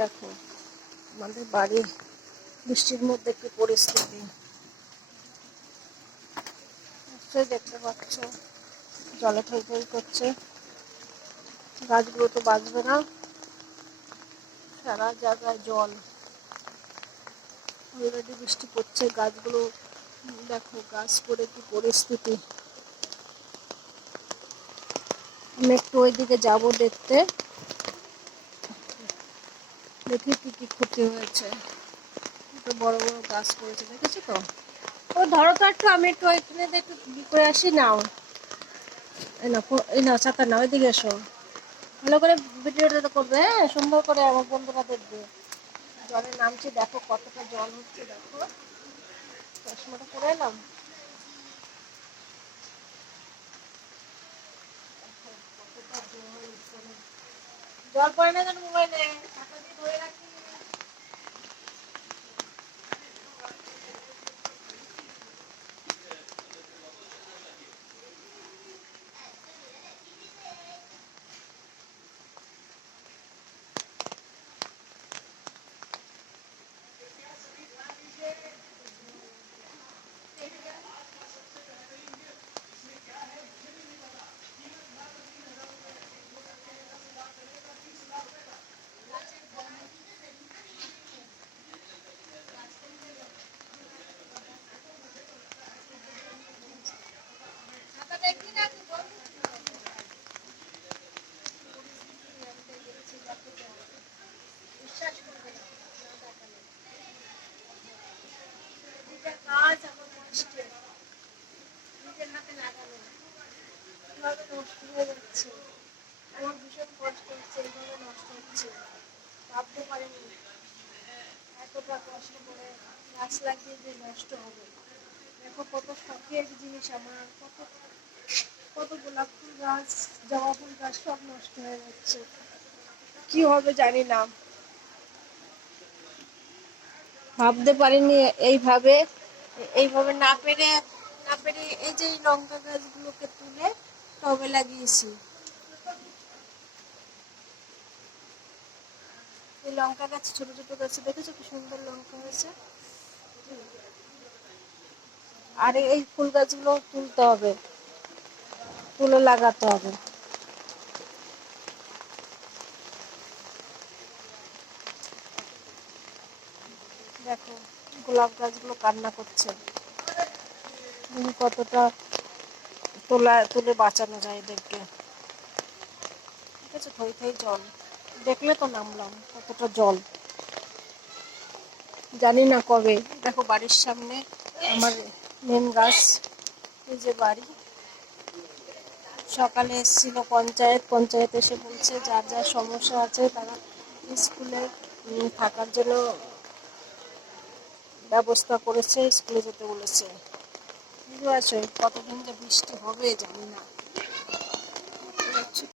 দেখো আমাদের বাড়ি বৃষ্টির মধ্যে কি পরিস্থিতি, নিশ্চয়ই দেখতে পাচ্ছ জলে থই থই করছে। গাছগুলো তো বাঁচবে না, সারা জায়গায় জল। অলরেডি বৃষ্টি পড়ছে, গাছগুলো দেখো গাছ পড়ে কি পরিস্থিতি। আমি একটু ওইদিকে যাবো দেখতে, দেখি কি কি ক্ষতি হয়েছে। বড় বড় গাছ পড়েছে, দেখেছো তো। ও ধরো তো একটু, আমি একটু ওইখানে একটু করে আসি। নাও এই নাও ছাতা নাও, ওইদিকে এসো। ভালো করে ভিডিওটা করবে, হ্যাঁ, সুন্দর করে আমার বন্ধুরা দেখবে। জলে নামছি, দেখো কতটা জল হচ্ছে। দেখো চশমাটা পরে এলাম, কতটা জল পড়ে না যেন মোবাইলে, ছাতা দিয়ে ধরে রাখি। ছাতা দেখি না, বিশ্বাস করবে না, কাজ আমার কষ্টের, নিজের হাতে লাগানো, কিভাবে নষ্ট হয়ে যাচ্ছে। আমার ভীষণ কষ্ট হচ্ছে, এইভাবে নষ্ট হচ্ছে। ভাবতে পারিনি এতটা কষ্ট করে গাছ লাগিয়ে যে নষ্ট হবে। দেখো কত শখের জিনিস আমার, কত কত গোলাপ ফুল গাছ, জবা ফুল গাছ সব নষ্ট হয়ে যাচ্ছে। কি হবে জানি না, ভাবতে পারিনি এইভাবে। এইভাবে না পেরে এই যে এই লঙ্কা গাছগুলোকে তুলে টবে লাগিয়েছি। এই লঙ্কা গাছ ছোট ছোট গাছে দেখেছো কি সুন্দর লঙ্কা হয়েছে। আর এই ফুল গাছগুলো তুলতে হবে, তুলে লাগাতে হবে। দেখো গোলাপ গাছগুলো কান্না করছে, কতটা তুলে বাঁচানো যায় এদেরকে। ঠিক আছে, থই থই জল, দেখলে তো নামলাম কতটা জল। জানি না কবে। দেখো বাড়ির সামনে আমার নিম গাছ, এই যে বাড়ি। সকালে এসেছিল পঞ্চায়েত এসে বলছে যার যার সমস্যা আছে তারা স্কুলে থাকার জন্য ব্যবস্থা করেছে, স্কুলে যেতে বলেছে। বুঝতে পারছো কতদিন যে বৃষ্টি হবে জানি না।